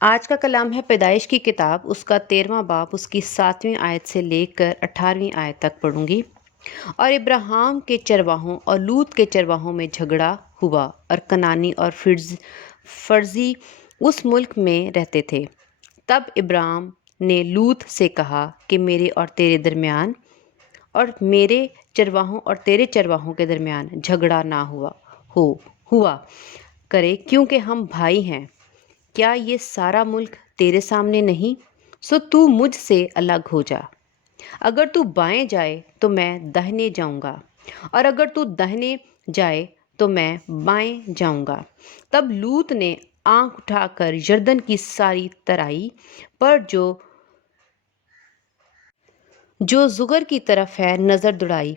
آج کا کلام ہے پیدائش کی کتاب، اس کا 13واں باب، اس کی 7ویں آیت سے لے کر 18ویں آیت تک پڑھوں گی۔ اور ابراہیم کے چرواہوں اور لوط کے چرواہوں میں جھگڑا ہوا، اور کنانی اور فرزی اس ملک میں رہتے تھے۔ تب ابراہیم نے لوط سے کہا کہ میرے اور تیرے درمیان اور میرے چرواہوں اور تیرے چرواہوں کے درمیان جھگڑا نہ ہوا کرے، کیونکہ ہم بھائی ہیں۔ کیا یہ سارا ملک تیرے سامنے نہیں؟ سو تو مجھ سے الگ ہو جا۔ اگر تو بائیں جائے تو میں داہنے جاؤں گا، اور اگر تو داہنے جائے تو میں بائیں جاؤں گا۔ تب لوط نے آنکھ اٹھا کر یردن کی ساری ترائی پر جو زغر کی طرف ہے نظر دوڑائی،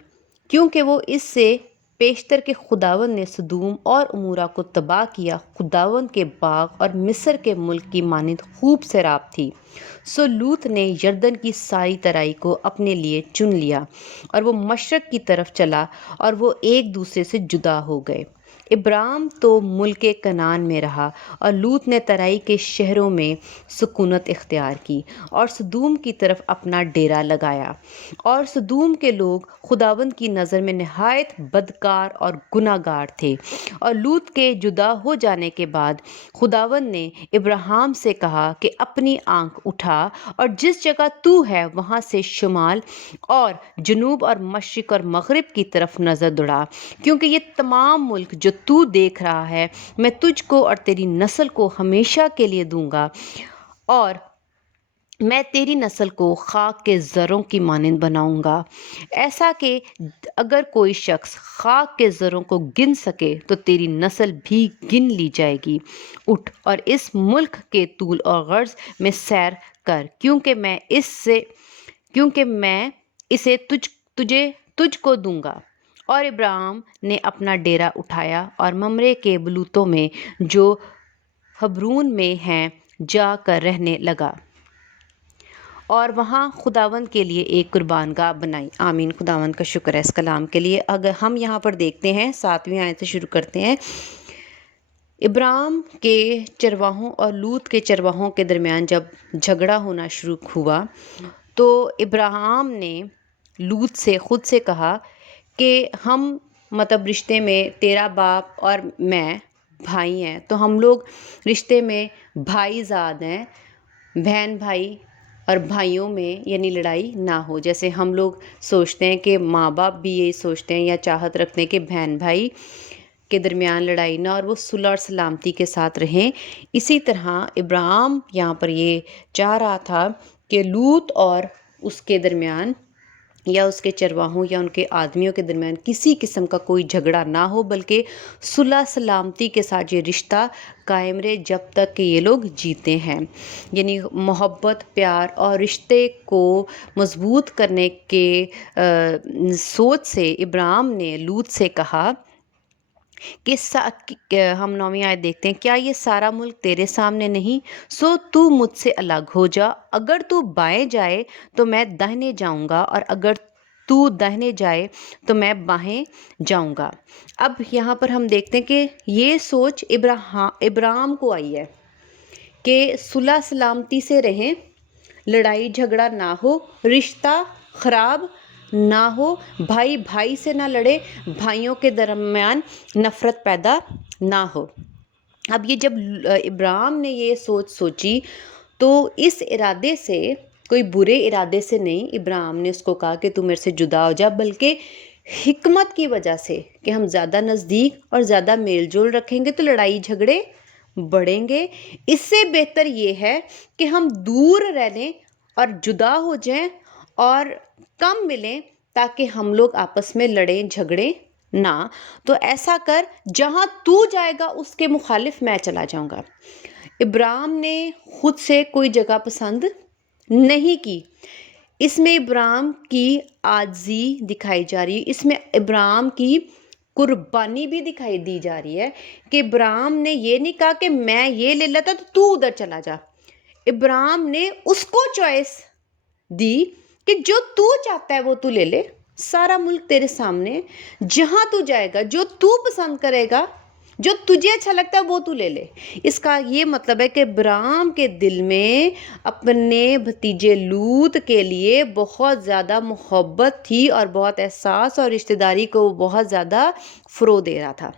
کیونکہ وہ اس سے پیشتر کے خداوند نے سدوم اور عمورہ کو تباہ کیا۔ خداوند کے باغ اور مصر کے ملک کی مانند خوب سیراب تھی۔ سو لوط نے یردن کی ساری ترائی کو اپنے لیے چن لیا، اور وہ مشرق کی طرف چلا، اور وہ ایک دوسرے سے جدا ہو گئے۔ ابراہیم تو ملک کنعان میں رہا، اور لوط نے ترائی کے شہروں میں سکونت اختیار کی، اور سدوم کی طرف اپنا ڈیرا لگایا۔ اور سدوم کے لوگ خداوند کی نظر میں نہایت بدکار اور گناہ گار تھے۔ اور لوط کے جدا ہو جانے کے بعد خداوند نے ابراہیم سے کہا کہ اپنی آنکھ اٹھا، اور جس جگہ تو ہے وہاں سے شمال اور جنوب اور مشرق اور مغرب کی طرف نظر دوڑا، کیونکہ یہ تمام ملک جو تو دیکھ رہا ہے میں تجھ کو اور تیری نسل کو ہمیشہ کے لیے دوں گا، اور میں تیری نسل کو خاک کے زروں کی مانند بناؤں گا، ایسا کہ اگر کوئی شخص خاک کے زروں کو گن سکے تو تیری نسل بھی گن لی جائے گی۔ اٹھ اور اس ملک کے طول اور عرض میں سیر کر، کیونکہ میں اسے تجھ کو دوں گا۔ اور ابراہیم نے اپنا ڈیرا اٹھایا اور ممرے کے بلوتوں میں جو حبرون میں ہیں جا کر رہنے لگا، اور وہاں خداوند کے لیے ایک قربان گاہ بنائی۔ آمین۔ خداوند کا شکر ہے اس کلام کے لیے۔ اگر ہم یہاں پر دیکھتے ہیں 7ویں آیت سے شروع کرتے ہیں۔ ابراہیم کے چرواہوں اور لوط کے چرواہوں کے درمیان جب جھگڑا ہونا شروع ہوا تو ابراہیم نے لوط سے خود سے کہا کہ ہم رشتے میں تیرا باپ اور میں بھائی ہیں، تو ہم لوگ رشتے میں بھائی زاد ہیں، بہن بھائی اور بھائیوں میں یعنی لڑائی نہ ہو۔ جیسے ہم لوگ سوچتے ہیں کہ ماں باپ بھی یہی سوچتے ہیں یا چاہت رکھتے ہیں کہ بہن بھائی کے درمیان لڑائی نہ، اور وہ صلح اور سلامتی کے ساتھ رہیں۔ اسی طرح ابراہیم یہاں پر یہ چاہ رہا تھا کہ لوط اور اس کے درمیان یا اس کے چرواہوں یا ان کے آدمیوں کے درمیان کسی قسم کا کوئی جھگڑا نہ ہو، بلکہ صلح سلامتی کے ساتھ یہ رشتہ قائم رہے جب تک کہ یہ لوگ جیتے ہیں۔ یعنی محبت، پیار اور رشتے کو مضبوط کرنے کے سوچ سے ابراہیم نے لوط سے کہا کہ ہم 9ویں آیت دیکھتے ہیں، کیا یہ سارا ملک تیرے سامنے نہیں؟ سو تو مجھ سے الگ ہو جا۔ اگر تو بائیں جائے تو میں داہنے جاؤں گا، اور اگر تو داہنے جائے تو میں بائیں جاؤں گا۔ اب یہاں پر ہم دیکھتے ہیں کہ یہ سوچ ابراہیم کو آئی ہے کہ صلح سلامتی سے رہیں، لڑائی جھگڑا نہ ہو، رشتہ خراب نہ ہو، بھائی بھائی سے نہ لڑے، بھائیوں کے درمیان نفرت پیدا نہ ہو۔ اب یہ جب ابراہیم نے یہ سوچی تو اس ارادے سے، کوئی برے ارادے سے نہیں، ابراہیم نے اس کو کہا کہ تو میرے سے جدا ہو جا، بلکہ حکمت کی وجہ سے کہ ہم زیادہ نزدیک اور زیادہ میل جول رکھیں گے تو لڑائی جھگڑے بڑھیں گے۔ اس سے بہتر یہ ہے کہ ہم دور رہ لیں اور جدا ہو جائیں اور کم ملیں، تاکہ ہم لوگ آپس میں لڑیں جھگڑیں نہ۔ تو ایسا کر، جہاں تو جائے گا اس کے مخالف میں چلا جاؤں گا۔ ابراہیم نے خود سے کوئی جگہ پسند نہیں کی۔ اس میں ابراہیم کی عاجزی دکھائی جا رہی ہے، اس میں ابراہیم کی قربانی بھی دکھائی دی جا رہی ہے کہ ابراہیم نے یہ نہیں کہا کہ میں یہ لے لیتا تو ادھر چلا جا۔ ابراہیم نے اس کو چوائس دی کہ جو تو چاہتا ہے وہ تو لے لے، سارا ملک تیرے سامنے، جہاں تو جائے گا، جو تو پسند کرے گا، جو تجھے اچھا لگتا ہے وہ تو لے لے۔ اس کا یہ مطلب ہے کہ ابرام کے دل میں اپنے بھتیجے لوط کے لیے بہت زیادہ محبت تھی اور بہت احساس اور رشتہ داری کو وہ بہت زیادہ فروغ دے رہا تھا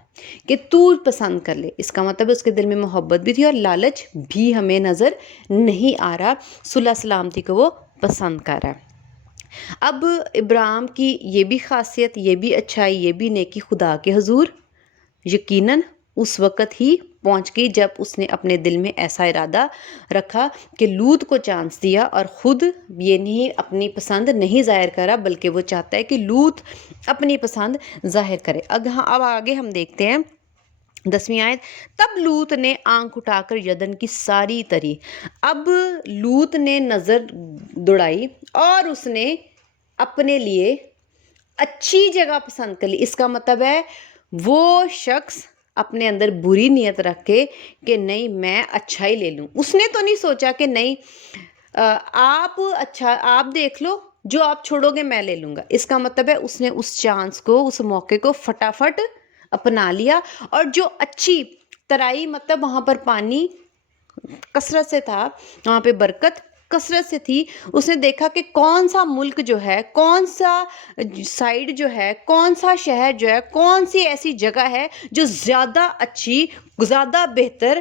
کہ تو پسند کر لے۔ اس کا مطلب اس کے دل میں محبت بھی تھی اور لالچ بھی ہمیں نظر نہیں آ رہا، صلح سلامتی کو وہ پسند کر رہا ہے۔ اب ابراہیم کی یہ بھی خاصیت، یہ بھی اچھائی، یہ بھی نیکی خدا کے حضور یقیناً اس وقت ہی پہنچ گئی جب اس نے اپنے دل میں ایسا ارادہ رکھا کہ لوط کو چانس دیا اور خود یہ نہیں اپنی پسند نہیں ظاہر کرا، بلکہ وہ چاہتا ہے کہ لوط اپنی پسند ظاہر کرے۔ اب آگے ہم دیکھتے ہیں 10ویں آیت، تب لوط نے آنکھ اٹھا کر یردن کی ساری تری۔ اب لوط نے نظر دوڑائی اور اس نے اپنے لیے اچھی جگہ پسند کر لی۔ اس کا مطلب ہے وہ شخص اپنے اندر بری نیت رکھ کے کہ نہیں میں اچھا ہی لے لوں، اس نے تو نہیں سوچا کہ نہیں آپ دیکھ لو، جو آپ چھوڑو گے میں لے لوں گا۔ اس کا مطلب ہے اس نے اس چانس کو، اس موقع کو فٹافٹ اپنا لیا، اور جو اچھی ترائی مطلب وہاں پر پانی کثرت سے تھا، وہاں پہ برکت کثرت سے تھی، اس نے دیکھا کہ کون سا ملک جو ہے، کون سا سائیڈ جو ہے، کون سا شہر جو ہے، کون سی ایسی جگہ ہے جو زیادہ اچھی، زیادہ بہتر،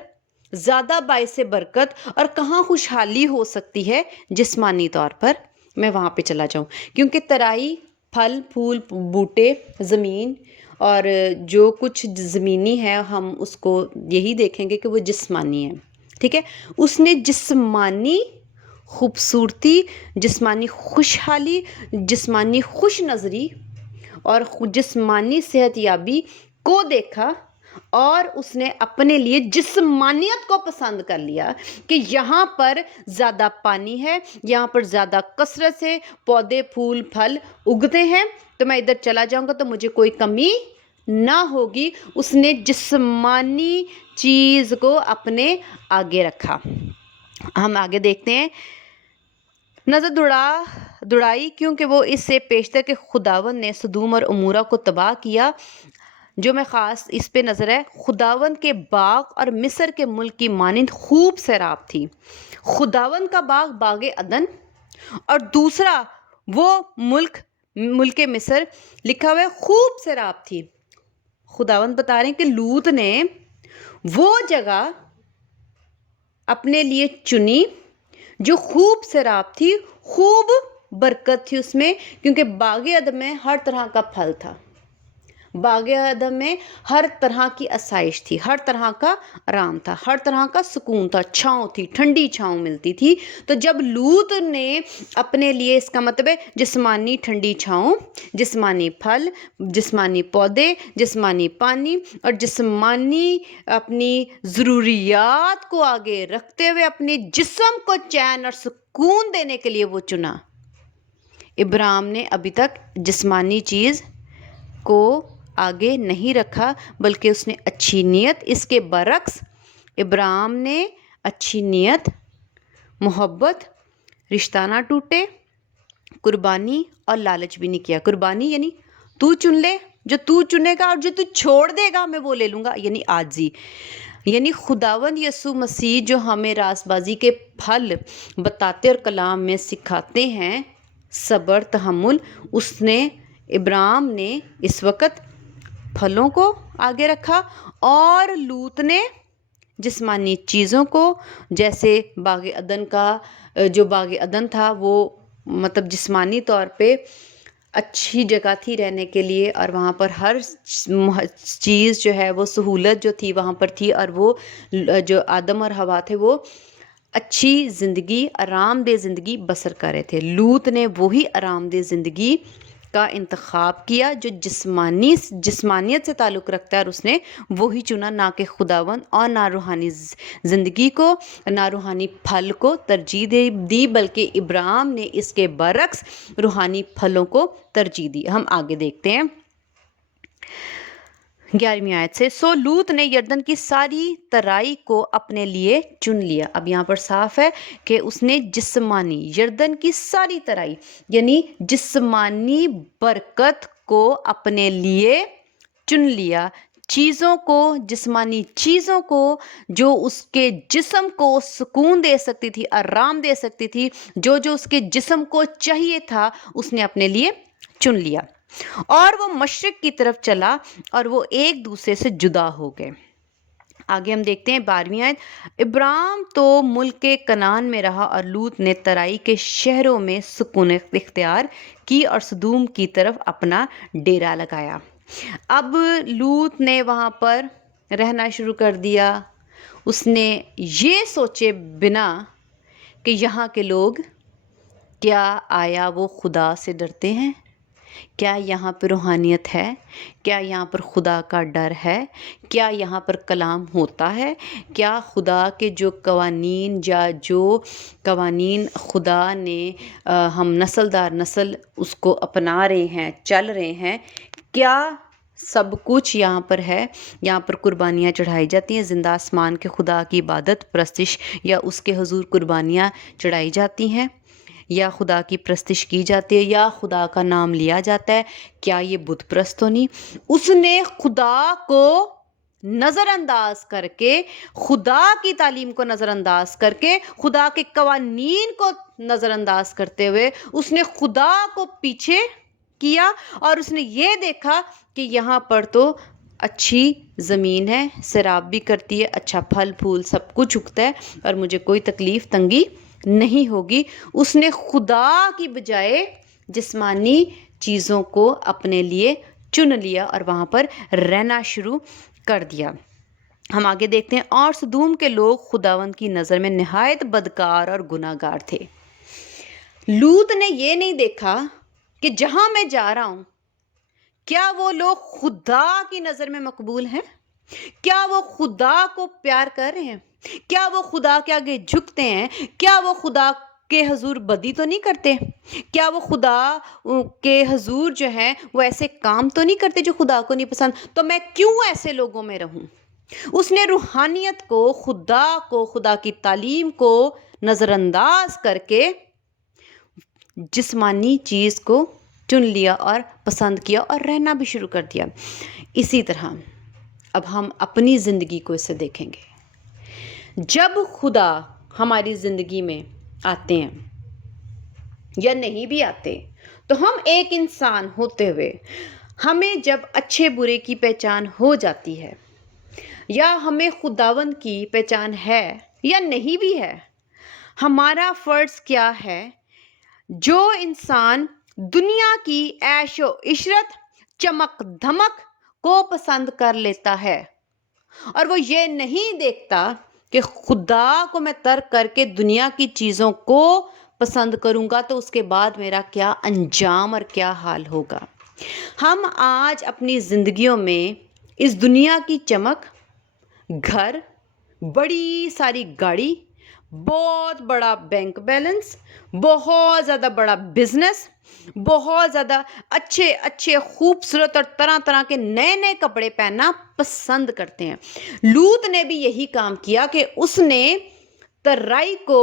زیادہ باعث برکت اور کہاں خوشحالی ہو سکتی ہے جسمانی طور پر، میں وہاں پہ چلا جاؤں۔ کیونکہ ترائی، پھل پھول بوٹے، زمین اور جو کچھ زمینی ہے ہم اس کو یہی دیکھیں گے کہ وہ جسمانی ہے، ٹھیک ہے۔ اس نے جسمانی خوبصورتی، جسمانی خوشحالی، جسمانی خوش نظری اور جسمانی صحت یابی کو دیکھا، اور اس نے اپنے لیے جسمانیت کو پسند کر لیا کہ یہاں پر زیادہ پانی ہے، یہاں پر زیادہ کثرت سے پودے پھول پھل اگتے ہیں، تو میں ادھر چلا جاؤں گا تو مجھے کوئی کمی نہ ہوگی۔ اس نے جسمانی چیز کو اپنے آگے رکھا۔ ہم آگے دیکھتے ہیں، نظر دوڑائی کیونکہ وہ اس سے پیشتر کہ خداوند نے سدوم اور عمورہ کو تباہ کیا۔ جو میں خاص اس پہ نظر ہے، خداوند کے باغ اور مصر کے ملک کی مانند خوب سیراب تھی۔ خداوند کا باغ باغ عدن، اور دوسرا وہ ملک مصر لکھا ہوا ہے خوب سیراب تھی۔ خداوند بتا رہے ہیں کہ لوط نے وہ جگہ اپنے لیے چنی جو خوب سیراب تھی، خوب برکت تھی اس میں، کیونکہ باغ عدن میں ہر طرح کا پھل تھا، باغ عدن میں ہر طرح کی آسائش تھی، ہر طرح کا آرام تھا، ہر طرح کا سکون تھا، چھاؤں تھی، ٹھنڈی چھاؤں ملتی تھی۔ تو جب لوط نے اپنے لیے، اس کا مطلب ہے جسمانی ٹھنڈی چھاؤں، جسمانی پھل، جسمانی پودے، جسمانی پانی اور جسمانی اپنی ضروریات کو آگے رکھتے ہوئے اپنے جسم کو چین اور سکون دینے کے لیے وہ چنا۔ ابراہیم نے ابھی تک جسمانی چیز کو آگے نہیں رکھا، بلکہ اس نے اچھی نیت، اس کے برعکس ابراہیم نے اچھی نیت، محبت، رشتہ نہ ٹوٹے، قربانی اور لالچ بھی نہیں کیا۔ قربانی یعنی تو چن لے، جو تو چنے گا، اور جو تو چھوڑ دے گا میں وہ لے لوں گا، یعنی عاجزی۔ یعنی خداوند یسوع مسیح جو ہمیں راست بازی کے پھل بتاتے اور کلام میں سکھاتے ہیں، صبر، تحمل، اس نے ابراہیم نے اس وقت پھلوں کو آگے رکھا، اور لوط نے جسمانی چیزوں کو، جیسے باغ عدن کا جو باغ عدن تھا وہ مطلب جسمانی طور پہ اچھی جگہ تھی رہنے کے لیے، اور وہاں پر ہر چیز جو ہے وہ سہولت جو تھی وہاں پر تھی، اور وہ جو آدم اور حوا تھے وہ اچھی زندگی، آرام دہ زندگی بسر کر رہے تھے۔ لوط نے وہی آرام دہ زندگی کا انتخاب کیا جو جسمانیت سے تعلق رکھتا ہے، اور اس نے وہی چنا، نہ کہ خداوند اور نہ روحانی زندگی کو، نہ روحانی پھل کو ترجیح دی، بلکہ ابراہیم نے اس کے برعکس روحانی پھلوں کو ترجیح دی۔ ہم آگے دیکھتے ہیں 11ویں آیت سے، سو لوط نے یردن کی ساری ترائی کو اپنے لیے چن لیا۔ اب یہاں پر صاف ہے کہ اس نے جسمانی یردن کی ساری ترائی یعنی جسمانی برکت کو اپنے لیے چن لیا، چیزوں کو، جسمانی چیزوں کو جو اس کے جسم کو سکون دے سکتی تھی، آرام دے سکتی تھی، جو اس کے جسم کو چاہیے تھا، اس نے اپنے لیے چن لیا، اور وہ مشرق کی طرف چلا اور وہ ایک دوسرے سے جدا ہو گئے۔ آگے ہم دیکھتے ہیں 12ویں آیت، ابرام تو ملک کنعان میں رہا اور لوط نے ترائی کے شہروں میں سکون اختیار کی اور سدوم کی طرف اپنا ڈیرا لگایا۔ اب لوط نے وہاں پر رہنا شروع کر دیا۔ اس نے یہ سوچے بنا کہ یہاں کے لوگ کیا آیا وہ خدا سے ڈرتے ہیں، کیا یہاں پر روحانیت ہے، کیا یہاں پر خدا کا ڈر ہے، کیا یہاں پر کلام ہوتا ہے، کیا خدا کے جو قوانین یا جو قوانین خدا نے ہم نسل در نسل اس کو اپنا رہے ہیں، چل رہے ہیں، کیا سب کچھ یہاں پر ہے؟ یہاں پر قربانیاں چڑھائی جاتی ہیں، زندہ آسمان کے خدا کی عبادت پرستش یا اس کے حضور قربانیاں چڑھائی جاتی ہیں، یا خدا کی پرستش کی جاتی ہے، یا خدا کا نام لیا جاتا ہے، کیا یہ بت پرست تو نہیں؟ اس نے خدا کو نظر انداز کر کے، خدا کی تعلیم کو نظر انداز کر کے، خدا کے قوانین کو نظر انداز کرتے ہوئے اس نے خدا کو پیچھے کیا، اور اس نے یہ دیکھا کہ یہاں پر تو اچھی زمین ہے، سیراب بھی کرتی ہے، اچھا پھل پھول سب کچھ اگتا ہے، اور مجھے کوئی تکلیف تنگی نہیں ہوگی۔ اس نے خدا کی بجائے جسمانی چیزوں کو اپنے لیے چن لیا اور وہاں پر رہنا شروع کر دیا۔ ہم آگے دیکھتے ہیں، اور سدوم کے لوگ خداوند کی نظر میں نہایت بدکار اور گناہ گار تھے۔ لوط نے یہ نہیں دیکھا کہ جہاں میں جا رہا ہوں کیا وہ لوگ خدا کی نظر میں مقبول ہیں، کیا وہ خدا کو پیار کر رہے ہیں، کیا وہ خدا کے آگے جھکتے ہیں، کیا وہ خدا کے حضور بدی تو نہیں کرتے، کیا وہ خدا کے حضور جو ہیں وہ ایسے کام تو نہیں کرتے جو خدا کو نہیں پسند، تو میں کیوں ایسے لوگوں میں رہوں؟ اس نے روحانیت کو، خدا کی تعلیم کو نظر انداز کر کے جسمانی چیز کو چن لیا اور پسند کیا اور رہنا بھی شروع کر دیا۔ اسی طرح اب ہم اپنی زندگی کو اسے دیکھیں گے۔ جب خدا ہماری زندگی میں آتے ہیں یا نہیں بھی آتے، تو ہم ایک انسان ہوتے ہوئے ہمیں جب اچھے برے کی پہچان ہو جاتی ہے، یا ہمیں خداوند کی پہچان ہے یا نہیں بھی ہے، ہمارا فرض کیا ہے؟ جو انسان دنیا کی عیش و عشرت، چمک دھمک کو پسند کر لیتا ہے، اور وہ یہ نہیں دیکھتا کہ خدا کو میں ترک کر کے دنیا کی چیزوں کو پسند کروں گا تو اس کے بعد میرا کیا انجام اور کیا حال ہوگا۔ ہم آج اپنی زندگیوں میں اس دنیا کی چمک، گھر، بڑی ساری گاڑی، بہت بڑا بینک بیلنس، بہت زیادہ بڑا بزنس، بہت زیادہ اچھے خوبصورت اور طرح طرح کے نئے نئے کپڑے پہننا پسند کرتے ہیں۔ لوط نے بھی یہی کام کیا کہ اس نے ترائی کو،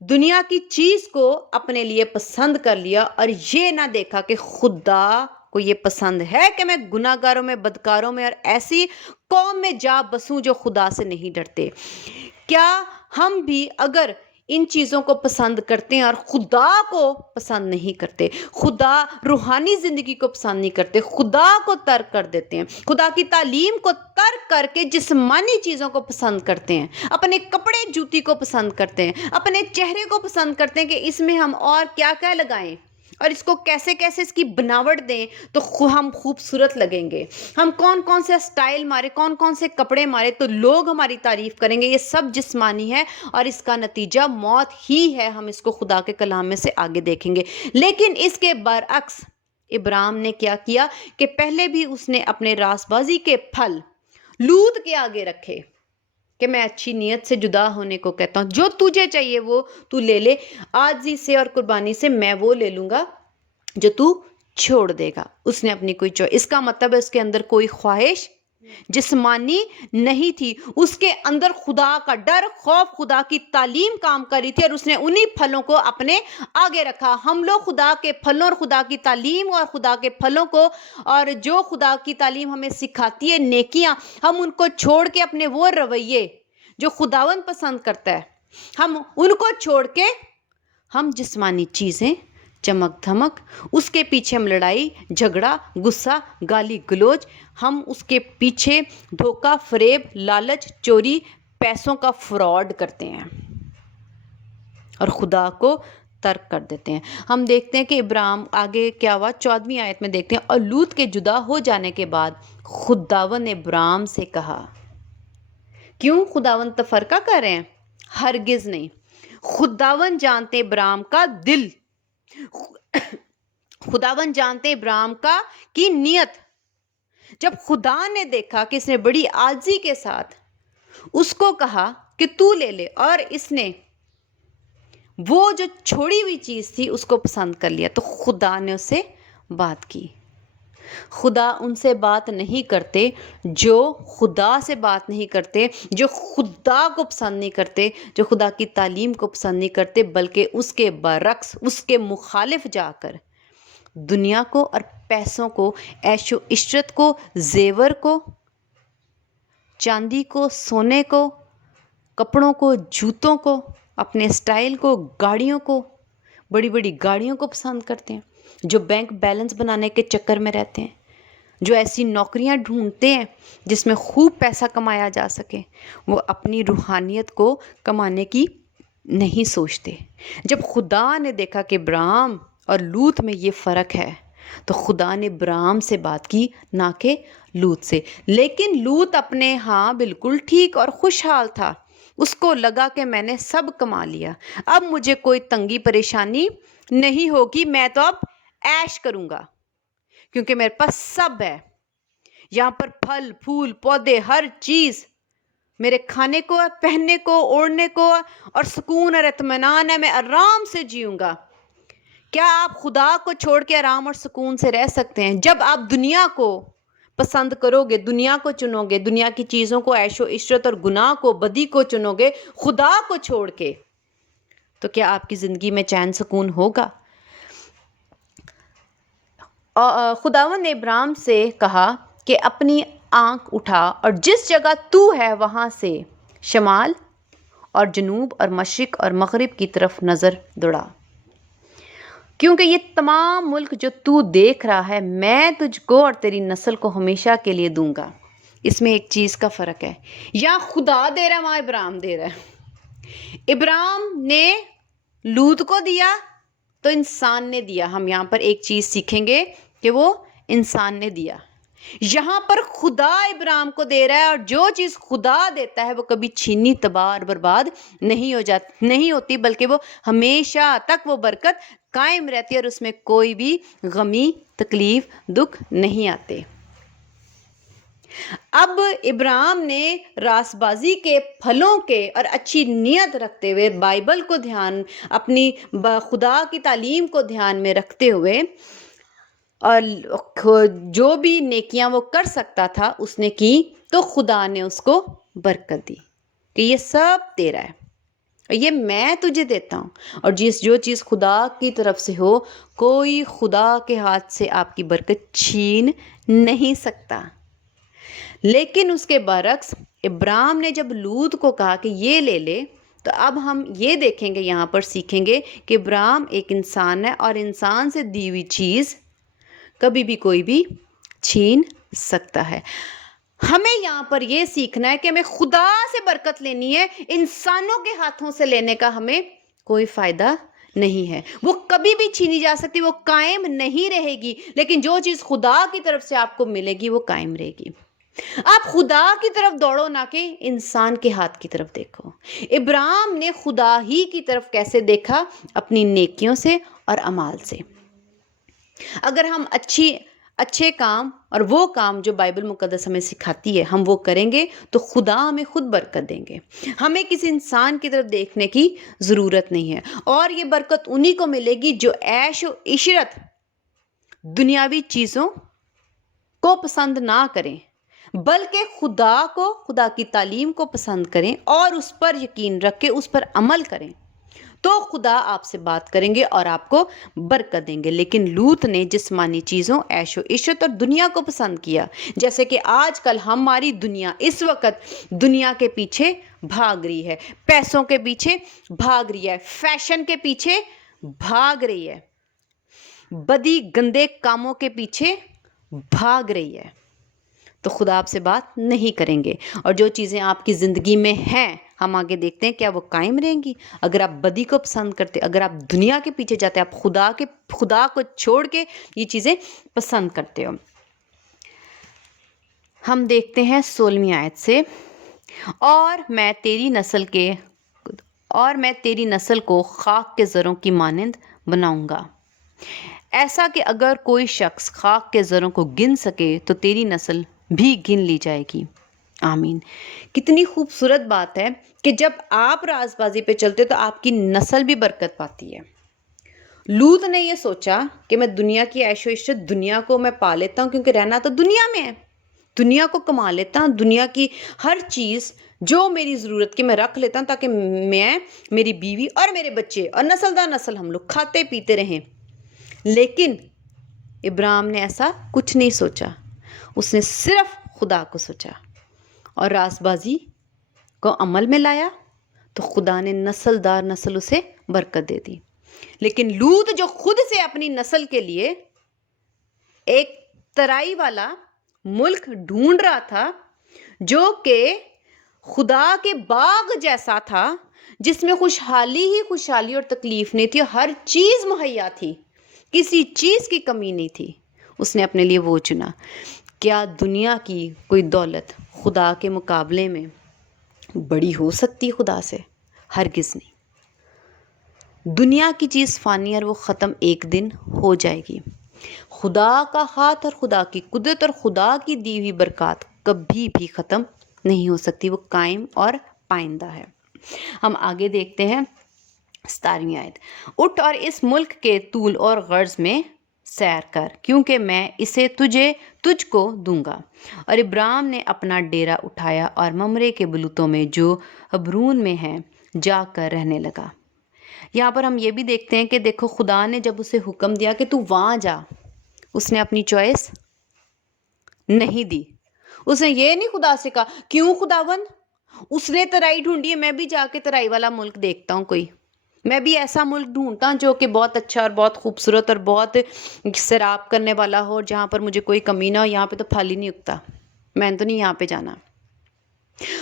دنیا کی چیز کو اپنے لیے پسند کر لیا، اور یہ نہ دیکھا کہ خدا کو یہ پسند ہے کہ میں گناہ گاروں میں، بدکاروں میں اور ایسی قوم میں جا بسوں جو خدا سے نہیں ڈرتے۔ کیا ہم بھی اگر ان چیزوں کو پسند کرتے ہیں اور خدا کو پسند نہیں کرتے، خدا روحانی زندگی کو پسند نہیں کرتے، خدا کو ترک کر دیتے ہیں، خدا کی تعلیم کو ترک کر کے جسمانی چیزوں کو پسند کرتے ہیں، اپنے کپڑے جوتی کو پسند کرتے ہیں، اپنے چہرے کو پسند کرتے ہیں کہ اس میں ہم اور کیا کیا لگائیں اور اس کو کیسے کیسے اس کی بناوٹ دیں تو ہم خوبصورت لگیں گے، ہم کون سے سٹائل مارے، کون سے کپڑے مارے تو لوگ ہماری تعریف کریں گے، یہ سب جسمانی ہے اور اس کا نتیجہ موت ہی ہے۔ ہم اس کو خدا کے کلام میں سے آگے دیکھیں گے۔ لیکن اس کے برعکس ابرام نے کیا کیا کہ پہلے بھی اس نے اپنے راست بازی کے پھل لوط کے آگے رکھے کہ میں اچھی نیت سے جدا ہونے کو کہتا ہوں، جو تجھے چاہیے وہ تو لے لے، عاجزی سے اور قربانی سے میں وہ لے لوں گا جو تو چھوڑ دے گا۔ اس نے اپنی کوئی اس کا مطلب ہے اس کے اندر کوئی خواہش جسمانی نہیں تھی، اس کے اندر خدا کا ڈر، خوف، خدا کی تعلیم کام کر رہی تھی، اور اس نے انہی پھلوں کو اپنے آگے رکھا۔ ہم لوگ خدا کے پھلوں اور خدا کی تعلیم اور خدا کے پھلوں کو، اور جو خدا کی تعلیم ہمیں سکھاتی ہے نیکیاں، ہم ان کو چھوڑ کے اپنے وہ رویے جو خداوند پسند کرتا ہے، ہم ان کو چھوڑ کے ہم جسمانی چیزیں، چمک دھمک، اس کے پیچھے ہم لڑائی جھگڑا، غصہ، گالی گلوچ، ہم اس کے پیچھے دھوکہ فریب، لالچ، چوری، پیسوں کا فراڈ کرتے ہیں اور خدا کو ترک کر دیتے ہیں۔ ہم دیکھتے ہیں کہ ابراہیم، آگے کیا ہوا 14ویں آیت میں دیکھتے ہیں، اور لوط کے جدا ہو جانے کے بعد خداوند نے ابراہیم سے کہا۔ کیوں خداوند تفرقہ کر رہے ہیں؟ ہرگز نہیں۔ خداوند جانتے ابراہیم کا دل، خداوند جانتے ابراہیم کی نیت۔ جب خدا نے دیکھا کہ اس نے بڑی عاجزی کے ساتھ اس کو کہا کہ تو لے لے، اور اس نے وہ جو چھوڑی ہوئی چیز تھی اس کو پسند کر لیا، تو خدا نے اس سے بات کی۔ خدا ان سے بات نہیں کرتے جو خدا سے بات نہیں کرتے، جو خدا کو پسند نہیں کرتے، جو خدا کی تعلیم کو پسند نہیں کرتے، بلکہ اس کے برعکس، اس کے مخالف جا کر دنیا کو اور پیسوں کو، عیش و عشرت کو، زیور کو، چاندی کو، سونے کو، کپڑوں کو، جوتوں کو، اپنے اسٹائل کو، گاڑیوں کو، بڑی بڑی گاڑیوں کو پسند کرتے ہیں، جو بینک بیلنس بنانے کے چکر میں رہتے ہیں، جو ایسی نوکریاں ڈھونڈتے ہیں جس میں خوب پیسہ کمایا جا سکے، وہ اپنی روحانیت کو کمانے کی نہیں سوچتے۔ جب خدا نے دیکھا کہ ابراہیم اور لوط میں یہ فرق ہے، تو خدا نے ابراہیم سے بات کی، نہ کہ لوط سے۔ لیکن لوط اپنے ہاں بالکل ٹھیک اور خوشحال تھا، اس کو لگا کہ میں نے سب کما لیا، اب مجھے کوئی تنگی پریشانی نہیں ہوگی، میں تو اب عیش کروں گا کیونکہ میرے پاس سب ہے، یہاں پر پھل پھول پودے ہر چیز میرے کھانے کو ہے، پہننے کو، اوڑھنے کو ہے، اور سکون اور اطمینان ہے، میں آرام سے جیوں گا۔ کیا آپ خدا کو چھوڑ کے آرام اور سکون سے رہ سکتے ہیں؟ جب آپ دنیا کو پسند کرو گے، دنیا کو چنو گے، دنیا کی چیزوں کو، عیش و عشرت اور گناہ کو، بدی کو چنو گے خدا کو چھوڑ کے، تو کیا آپ کی زندگی میں چین سکون ہوگا؟ خداوند نے ابراہیم سے کہا کہ اپنی آنکھ اٹھا اور جس جگہ تو ہے وہاں سے شمال اور جنوب اور مشرق اور مغرب کی طرف نظر دوڑا، کیونکہ یہ تمام ملک جو تو دیکھ رہا ہے میں تجھ کو اور تیری نسل کو ہمیشہ کے لیے دوں گا۔ اس میں ایک چیز کا فرق ہے، یا خدا دے رہا ہے، وہاں ابراہیم دے رہا ہے۔ ابراہیم نے لوط کو دیا تو انسان نے دیا۔ ہم یہاں پر ایک چیز سیکھیں گے کہ وہ انسان نے دیا، یہاں پر خدا ابراہیم کو دے رہا ہے، اور جو چیز خدا دیتا ہے وہ کبھی چھینی، تباہ اور برباد نہیں ہوتی، بلکہ وہ ہمیشہ تک وہ برکت قائم رہتی ہے، اور اس میں کوئی بھی غمی، تکلیف، دکھ نہیں آتے۔ اب ابراہیم نے راست بازی کے پھلوں کے اور اچھی نیت رکھتے ہوئے، بائبل کو دھیان، اپنی خدا کی تعلیم کو دھیان میں رکھتے ہوئے، اور جو بھی نیکیاں وہ کر سکتا تھا اس نے کی، تو خدا نے اس کو برکت دی کہ یہ سب تیرا ہے، یہ میں تجھے دیتا ہوں، اور جو چیز خدا کی طرف سے ہو، کوئی خدا کے ہاتھ سے آپ کی برکت چھین نہیں سکتا۔ لیکن اس کے برعکس ابراہیم نے جب لوط کو کہا کہ یہ لے لے، تو اب ہم یہ دیکھیں گے، یہاں پر سیکھیں گے کہ ابراہیم ایک انسان ہے، اور انسان سے دی ہوئی چیز کبھی بھی کوئی بھی چھین سکتا ہے۔ ہمیں یہاں پر یہ سیکھنا ہے کہ ہمیں خدا سے برکت لینی ہے، انسانوں کے ہاتھوں سے لینے کا ہمیں کوئی فائدہ نہیں ہے، وہ کبھی بھی چھینی جا سکتی، وہ قائم نہیں رہے گی، لیکن جو چیز خدا کی طرف سے آپ کو ملے گی وہ قائم رہے گی۔ آپ خدا کی طرف دوڑو، نہ کہ انسان کے ہاتھ کی طرف دیکھو۔ ابراہیم نے خدا ہی کی طرف کیسے دیکھا؟ اپنی نیکیوں سے اور اعمال سے۔ اگر ہم اچھے کام اور وہ کام جو بائبل مقدس ہمیں سکھاتی ہے ہم وہ کریں گے تو خدا ہمیں خود برکت دیں گے۔ ہمیں کسی انسان کی طرف دیکھنے کی ضرورت نہیں ہے، اور یہ برکت انہی کو ملے گی جو عیش و عشرت، دنیاوی چیزوں کو پسند نہ کریں، بلکہ خدا کی تعلیم کو پسند کریں اور اس پر یقین رکھ کے اس پر عمل کریں تو خدا آپ سے بات کریں گے اور آپ کو برکت دیں گے۔ لیکن لوط نے جسمانی چیزوں، عیش و عشرت اور دنیا کو پسند کیا، جیسے کہ آج کل ہماری دنیا اس وقت دنیا کے پیچھے بھاگ رہی ہے، پیسوں کے پیچھے بھاگ رہی ہے، فیشن کے پیچھے بھاگ رہی ہے، بدی گندے کاموں کے پیچھے بھاگ رہی ہے۔ تو خدا آپ سے بات نہیں کریں گے، اور جو چیزیں آپ کی زندگی میں ہیں ہم آگے دیکھتے ہیں کیا وہ قائم رہیں گی۔ اگر آپ بدی کو پسند کرتے، اگر آپ دنیا کے پیچھے جاتے، آپ خدا کو چھوڑ کے یہ چیزیں پسند کرتے ہو۔ ہم دیکھتے ہیں 16ویں آیت سے، اور میں تیری نسل کو خاک کے زروں کی مانند بناؤں گا، ایسا کہ اگر کوئی شخص خاک کے زروں کو گن سکے تو تیری نسل بھی گن لی جائے گی۔ آمین۔ کتنی خوبصورت بات ہے کہ جب آپ راز بازی پہ چلتے تو آپ کی نسل بھی برکت پاتی ہے۔ لوط نے یہ سوچا کہ میں دنیا کی عیش و عشرت، دنیا کو میں پا لیتا ہوں کیونکہ رہنا تو دنیا میں ہے، دنیا کو کما لیتا ہوں، دنیا کی ہر چیز جو میری ضرورت کی میں رکھ لیتا ہوں تاکہ میں، میری بیوی اور میرے بچے اور نسل در نسل ہم لوگ کھاتے پیتے رہیں۔ لیکن ابراہیم نے ایسا کچھ نہیں سوچا، اس نے صرف خدا کو سوچا اور راز بازی کو عمل میں لایا تو خدا نے نسل دار نسل اسے برکت دے دی۔ لیکن لوط جو خود سے اپنی نسل کے لیے ایک ترائی والا ملک ڈھونڈ رہا تھا جو کہ خدا کے باغ جیسا تھا، جس میں خوشحالی اور تکلیف نہیں تھی، ہر چیز مہیا تھی، کسی چیز کی کمی نہیں تھی، اس نے اپنے لیے وہ چنا۔ کیا دنیا کی کوئی دولت خدا کے مقابلے میں بڑی ہو سکتی خدا سے؟ ہرگز نہیں۔ دنیا کی چیز فانی اور وہ ختم ایک دن ہو جائے گی۔ خدا کا ہاتھ اور خدا کی قدرت اور خدا کی دی ہوئی برکات کبھی بھی ختم نہیں ہو سکتی، وہ قائم اور پائندہ ہے۔ ہم آگے دیکھتے ہیں 17ویں آیت۔ اٹھ اور اس ملک کے طول اور غرض میں سیر کر، کیونکہ میں اسے تجھ کو دوں گا۔ اور ابراہیم نے اپنا ڈیرا اٹھایا اور ممرے کے بلوتوں میں جو حبرون میں ہے جا کر رہنے لگا۔ یہاں پر ہم یہ بھی دیکھتے ہیں کہ دیکھو خدا نے جب اسے حکم دیا کہ تو وہاں جا، اس نے اپنی چوائس نہیں دی۔ اس نے یہ نہیں خدا سے کہا کیوں خداوند، اس نے ترائی ڈھونڈی ہے، میں بھی جا کے ترائی والا ملک دیکھتا ہوں، کوئی میں بھی ایسا ملک ڈھونڈتا ہوں جو کہ بہت اچھا اور بہت خوبصورت اور بہت سیراب کرنے والا ہو، جہاں پر مجھے کوئی کمی نہ ہو، یہاں پہ تو پھل ہی نہیں اگتا، میں تو نہیں یہاں پہ جانا۔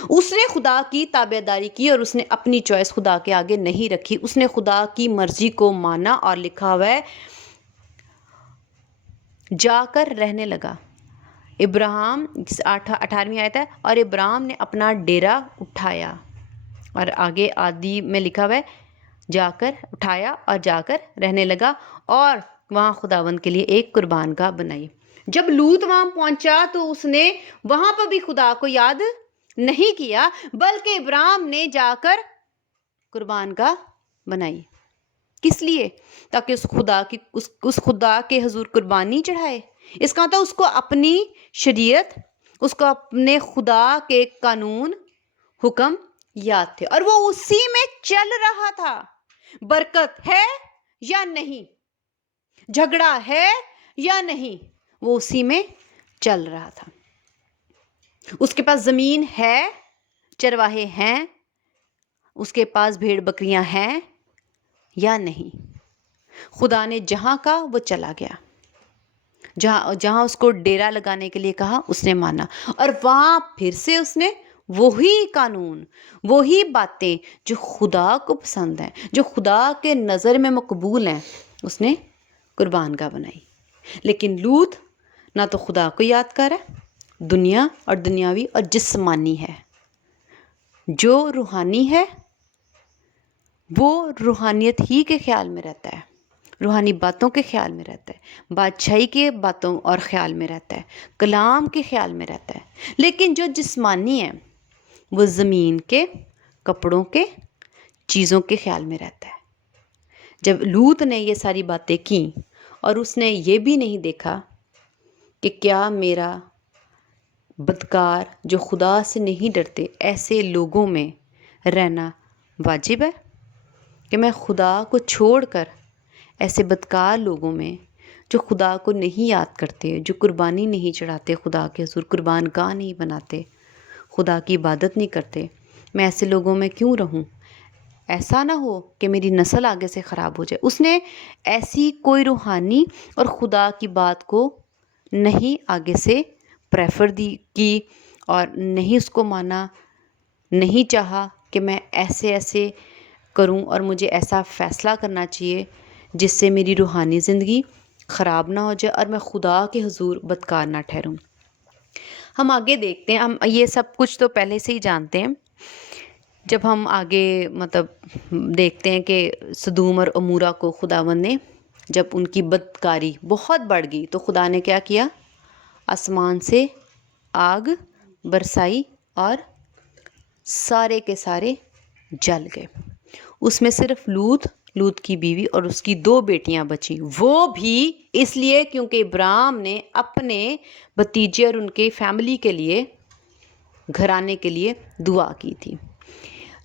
اس نے خدا کی تابعداری کی اور اس نے اپنی چوائس خدا کے آگے نہیں رکھی، اس نے خدا کی مرضی کو مانا اور لکھا ہوا ہے جا کر رہنے لگا۔ ابراہیم 18ویں آیت ہے، اور ابراہیم نے اپنا ڈیرا اٹھایا، اور آگے آدھی میں لکھا ہوا ہے جا کر اٹھایا اور جا کر رہنے لگا، اور وہاں خداوند کے لیے ایک قربان گاہ بنائی۔ جب لوط وہاں پہنچا تو اس نے وہاں پر بھی خدا کو یاد نہیں کیا، بلکہ ابراہیم نے جا کر قربان گاہ بنائی۔ کس لیے؟ تاکہ اس خدا کے حضور قربانی چڑھائے۔ اس کا مطلب اس کو اپنی شریعت، اس کو اپنے خدا کے قانون حکم یاد تھے اور وہ اسی میں چل رہا تھا۔ برکت ہے یا نہیں، جھگڑا ہے یا نہیں، وہ اسی میں چل رہا تھا۔ اس کے پاس زمین ہے، چرواہے ہیں، اس کے پاس بھیڑ بکریاں ہیں یا نہیں۔ خدا نے جہاں کہا وہ چلا گیا، جہاں اس کو ڈیرا لگانے کے لیے کہا اس نے مانا، اور وہاں پھر سے اس نے وہی قانون، وہی باتیں جو خدا کو پسند ہیں، جو خدا کے نظر میں مقبول ہیں، اس نے قربان گاہ بنائی۔ لیکن لوط نہ تو خدا کو یاد کر ہے، دنیا اور دنیاوی اور جسمانی ہے۔ جو روحانی ہے وہ روحانیت ہی کے خیال میں رہتا ہے، روحانی باتوں کے خیال میں رہتا ہے، بادشاہی کے باتوں اور خیال میں رہتا ہے، کلام کے خیال میں رہتا ہے۔ لیکن جو جسمانی ہے وہ زمین کے، کپڑوں کے، چیزوں کے خیال میں رہتا ہے۔ جب لوط نے یہ ساری باتیں کیں اور اس نے یہ بھی نہیں دیکھا کہ کیا میرا بدکار جو خدا سے نہیں ڈرتے ایسے لوگوں میں رہنا واجب ہے کہ میں خدا کو چھوڑ کر ایسے بدکار لوگوں میں جو خدا کو نہیں یاد کرتے، جو قربانی نہیں چڑھاتے خدا کے حضور، قربان گاہ نہیں بناتے، خدا کی عبادت نہیں کرتے، میں ایسے لوگوں میں کیوں رہوں؟ ایسا نہ ہو کہ میری نسل آگے سے خراب ہو جائے۔ اس نے ایسی کوئی روحانی اور خدا کی بات کو نہیں آگے سے پریفر کی اور نہیں اس کو مانا، نہیں چاہا کہ میں ایسے کروں اور مجھے ایسا فیصلہ کرنا چاہیے جس سے میری روحانی زندگی خراب نہ ہو جائے اور میں خدا کے حضور بدکار نہ ٹھہروں۔ ہم آگے دیکھتے ہیں، ہم یہ سب کچھ تو پہلے سے ہی جانتے ہیں۔ جب ہم آگے دیکھتے ہیں کہ سدوم اور عمورہ کو خداوند نے، جب ان کی بدکاری بہت بڑھ گئی تو خدا نے کیا کیا؟ آسمان سے آگ برسائی اور سارے کے سارے جل گئے۔ اس میں صرف لوط کی بیوی اور اس کی 2 بیٹیاں بچیں، وہ بھی اس لیے کیونکہ ابراہیم نے اپنے بھتیجے اور ان کے فیملی کے لیے، گھرانے کے لیے دعا کی تھی۔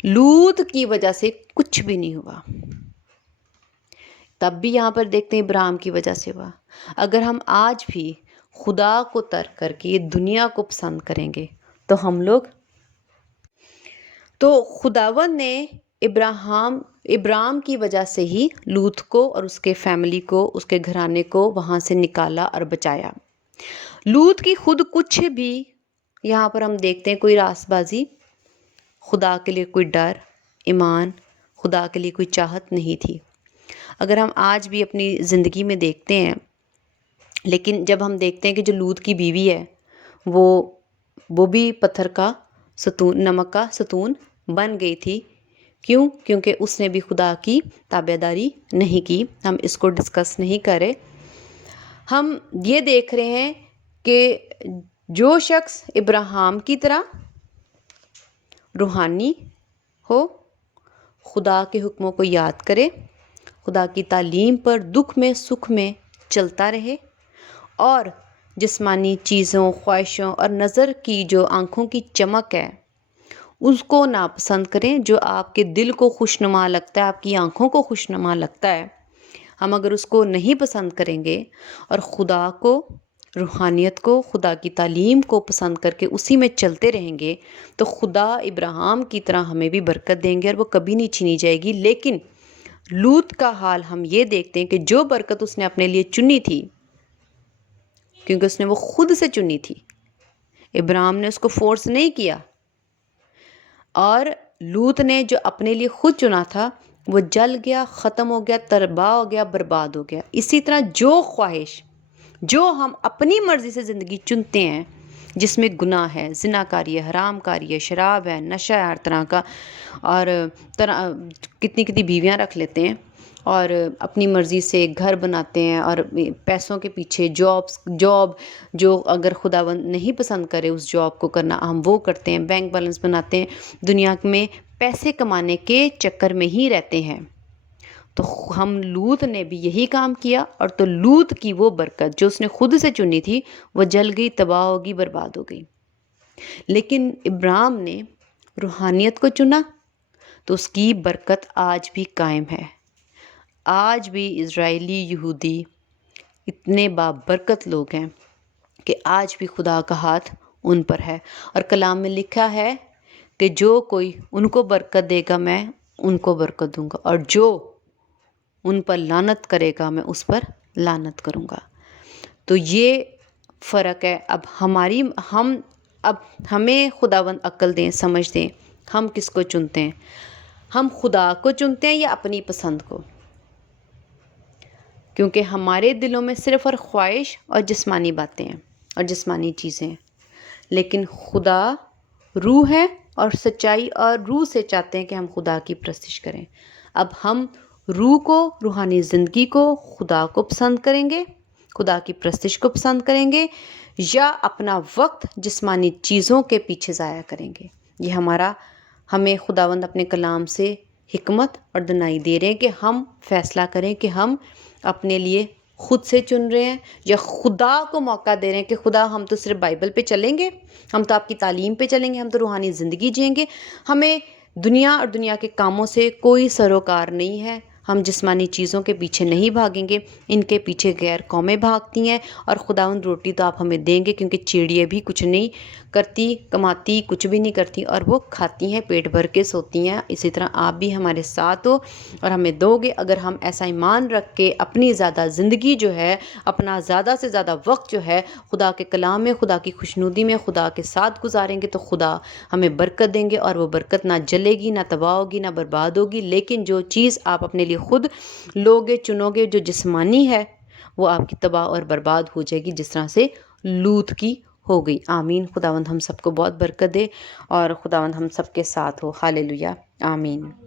لوط کی وجہ سے کچھ بھی نہیں ہوا، تب بھی یہاں پر دیکھتے ہیں ابراہیم کی وجہ سے ہوا۔ اگر ہم آج بھی خدا کو ترک کر کے یہ دنیا کو پسند کریں گے تو خداوند نے ابراہیم کی وجہ سے ہی لوط کو اور اس کے فیملی کو، اس کے گھرانے کو وہاں سے نکالا اور بچایا۔ لوط کی خود کچھ بھی یہاں پر ہم دیکھتے ہیں کوئی راست بازی، خدا کے لیے کوئی ڈر، ایمان، خدا کے لیے کوئی چاہت نہیں تھی۔ اگر ہم آج بھی اپنی زندگی میں دیکھتے ہیں، لیکن جب ہم دیکھتے ہیں کہ جو لوط کی بیوی ہے وہ بھی پتھر کا ستون، نمک کا ستون بن گئی تھی۔ کیوں؟ کیونکہ اس نے بھی خدا کی تابعداری نہیں کی۔ ہم اس کو ڈسکس نہیں کرے، ہم یہ دیکھ رہے ہیں کہ جو شخص ابراہیم کی طرح روحانی ہو، خدا کے حکموں کو یاد کرے، خدا کی تعلیم پر دکھ میں سکھ میں چلتا رہے اور جسمانی چیزوں، خواہشوں اور نظر کی جو آنکھوں کی چمک ہے اس کو ناپسند کریں، جو آپ کے دل کو خوشنما لگتا ہے، آپ کی آنکھوں کو خوشنما لگتا ہے، ہم اگر اس کو نہیں پسند کریں گے اور خدا کو، روحانیت کو، خدا کی تعلیم کو پسند کر کے اسی میں چلتے رہیں گے تو خدا ابراہیم کی طرح ہمیں بھی برکت دیں گے اور وہ کبھی نہیں چھینی جائے گی۔ لیکن لوط کا حال ہم یہ دیکھتے ہیں کہ جو برکت اس نے اپنے لیے چنی تھی، کیونکہ اس نے وہ خود سے چنی تھی، ابراہیم نے اس کو فورس نہیں کیا، اور لوط نے جو اپنے لیے خود چنا تھا وہ جل گیا، ختم ہو گیا، تباہ ہو گیا، برباد ہو گیا۔ اسی طرح جو خواہش، جو ہم اپنی مرضی سے زندگی چنتے ہیں جس میں گناہ ہے، زنا کاری ہے، حرام کاری ہے، شراب ہے، نشہ ہے ہر طرح کا، اور کتنی بیویاں رکھ لیتے ہیں اور اپنی مرضی سے گھر بناتے ہیں اور پیسوں کے پیچھے جاب جو اگر خداوند نہیں پسند کرے اس جاب کو کرنا، ہم وہ کرتے ہیں، بینک بیلنس بناتے ہیں، دنیا میں پیسے کمانے کے چکر میں ہی رہتے ہیں۔ تو ہم لوط نے بھی یہی کام کیا، اور تو لوط کی وہ برکت جو اس نے خود سے چنی تھی وہ جل گئی، تباہ ہوگی، برباد ہو گئی۔ لیکن ابراہیم نے روحانیت کو چنا تو اس کی برکت آج بھی قائم ہے۔ آج بھی اسرائیلی، یہودی اتنے بابرکت لوگ ہیں کہ آج بھی خدا کا ہاتھ ان پر ہے، اور کلام میں لکھا ہے کہ جو کوئی ان کو برکت دے گا میں ان کو برکت دوں گا، اور جو ان پر لعنت کرے گا میں اس پر لعنت کروں گا۔ تو یہ فرق ہے۔ اب ہمیں خداوند عقل دیں، سمجھ دیں، ہم کس کو چنتے ہیں؟ ہم خدا کو چنتے ہیں یا اپنی پسند کو؟ کیونکہ ہمارے دلوں میں صرف اور خواہش اور جسمانی باتیں ہیں اور جسمانی چیزیں ہیں، لیکن خدا روح ہے اور سچائی اور روح سے چاہتے ہیں کہ ہم خدا کی پرستش کریں۔ اب ہم روح کو، روحانی زندگی کو، خدا کو پسند کریں گے، خدا کی پرستش کو پسند کریں گے، یا اپنا وقت جسمانی چیزوں کے پیچھے ضائع کریں گے؟ یہ ہمیں خداوند اپنے کلام سے حکمت اور دنائی دے رہے ہیں کہ ہم فیصلہ کریں کہ ہم اپنے لیے خود سے چن رہے ہیں یا خدا کو موقع دے رہے ہیں کہ خدا ہم تو صرف بائبل پہ چلیں گے، ہم تو آپ کی تعلیم پہ چلیں گے، ہم تو روحانی زندگی جئیں گے، ہمیں دنیا اور دنیا کے کاموں سے کوئی سروکار نہیں ہے، ہم جسمانی چیزوں کے پیچھے نہیں بھاگیں گے، ان کے پیچھے غیر قومیں بھاگتی ہیں، اور خداوند روٹی تو آپ ہمیں دیں گے کیونکہ چڑیے بھی کچھ نہیں کرتی، کماتی کچھ بھی نہیں کرتی، اور وہ کھاتی ہیں، پیٹ بھر کے سوتی ہیں۔ اسی طرح آپ بھی ہمارے ساتھ ہو اور ہمیں دو گے، اگر ہم ایسا ایمان رکھ کے اپنی زیادہ زندگی جو ہے، اپنا زیادہ سے زیادہ وقت جو ہے خدا کے کلام میں، خدا کی خوشنودی میں، خدا کے ساتھ گزاریں گے، تو خدا ہمیں برکت دیں گے، اور وہ برکت نہ جلے گی، نہ تباہ ہوگی، نہ برباد ہوگی، لیکن جو چیز آپ اپنے لیے خود لوگے چنو گے جو جسمانی ہے، وہ آپ کی تباہ اور برباد ہو جائے گی، جس طرح سے لوط کی ہو گئی۔ آمین۔ خداوند ہم سب کو بہت برکت دے، اور خداوند ہم سب کے ساتھ ہو۔ ہاللیلویا۔ آمین۔